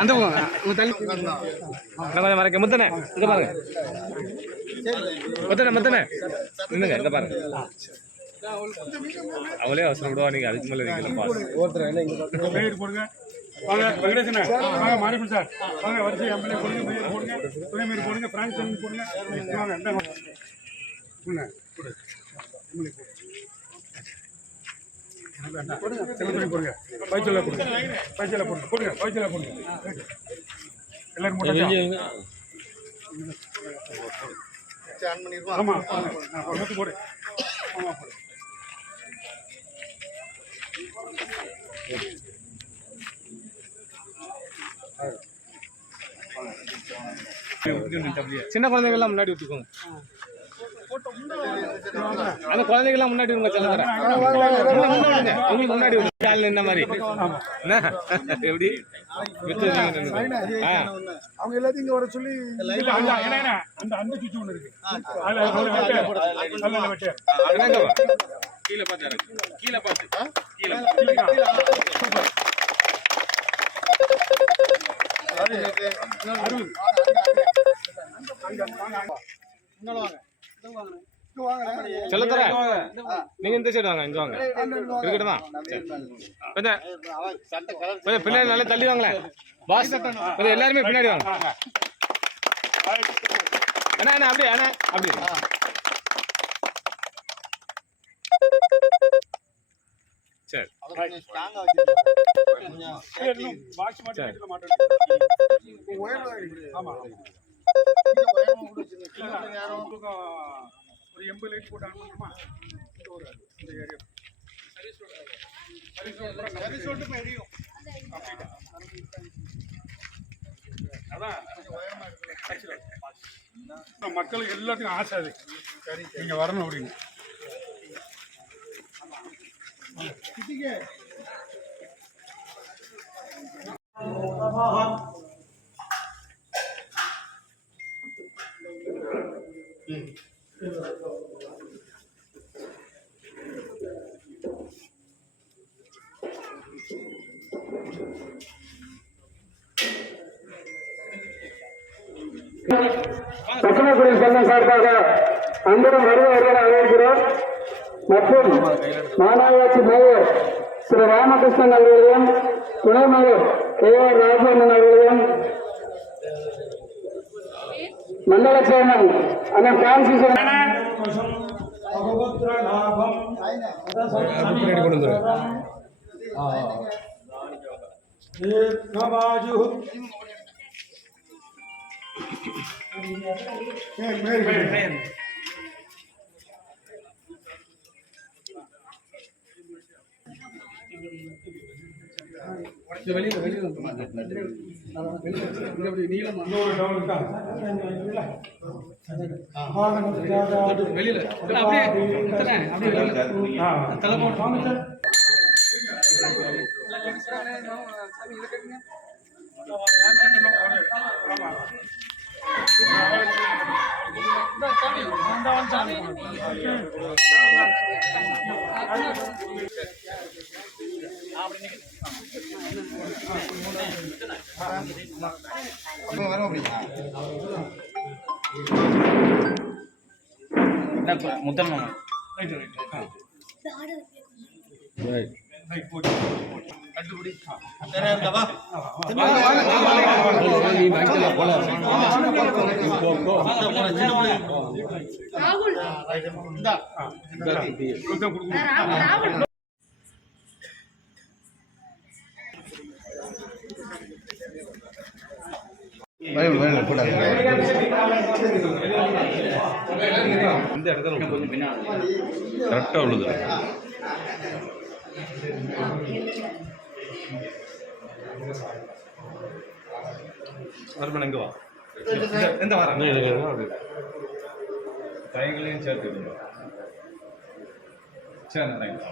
அந்த கொஞ்சம் மறைக்க முத்தனே இங்க பாருங்க முத்தனே நின்னுங்க இங்க பாருங்க அவளே அவசரம் விடுவா நீங்க அதுக்கு மேல நீங்க பாருங்க வாங்க வெங்கடேசன் வாங்க மாரிப்பன் சார் வாங்க வரிசை எம்எல்ஏ போடுங்க மேயர் போடுங்க துணை மேயர் போடுங்க பிரான்ஸ் போடுங்க வாங்க என்ன போடுங்க போடு எம்எல்ஏ போடுங்க செல்லுபடி போடுங்க பைச்சல போடுங்க பைச்சல போடுங்க போடுங்க பைச்சல போடுங்க எல்லாரும் போடுங்க ஆன் பண்ணிடுவோம் ஆமா போடு போடு ஆமா போடு சின்ன குழந்தைகள்லாம் முன்னாடி விட்டுக்கோங்க அந்த குழந்தைகள்லாம் முன்னாடி விடுங்க உங்களுக்கு முன்னாடி என்ன மாதிரி எப்படி அவங்க எல்லாத்தையும் இங்க வர சொல்லி அந்த அந்த சுவிட்ச் ஒன்று இருக்கு கீழே பார்த்து கீழே பார்த்து கீழே சொல்லத்தர நீங்க இந்த சைடு வாங்க இங்க வாங்க இருக்கட்டுமா கொஞ்சம் பின்னாடி நல்லா தள்ளி வாங்களேன் பாஸ் கொஞ்சம் எல்லாருமே பின்னாடி வாங்க அண்ணா அண்ணா அப்படியே அண்ணா அப்படி சரி ஒரு 80 லைட் போட்டு ஆன் பண்ணுமா இந்த ஏரியா அதான் மக்களுக்கு எல்லாத்துக்கும் ஆசை அது நீங்க வரணும் அப்படின்னு பசுமைக்குடி சங்கம் சார்பாக அன்புடன் வருவார்கள் அழைக்கிறோம் மற்றும் மாநகராட்சி மேயர் திரு ராமகிருஷ்ணன் அவர்களையும் துணை மேயர் KR ராஜன் அவர்களையும் மண்டல சேர்மன் அண்ணன் பிரான்சிஸ் முத்தன் இந்த இடத்துல கரெக்டாக உள்ளது வருமானம் எங்கே வா எந்த வாரம் கைகளையும் சேர்த்து சரி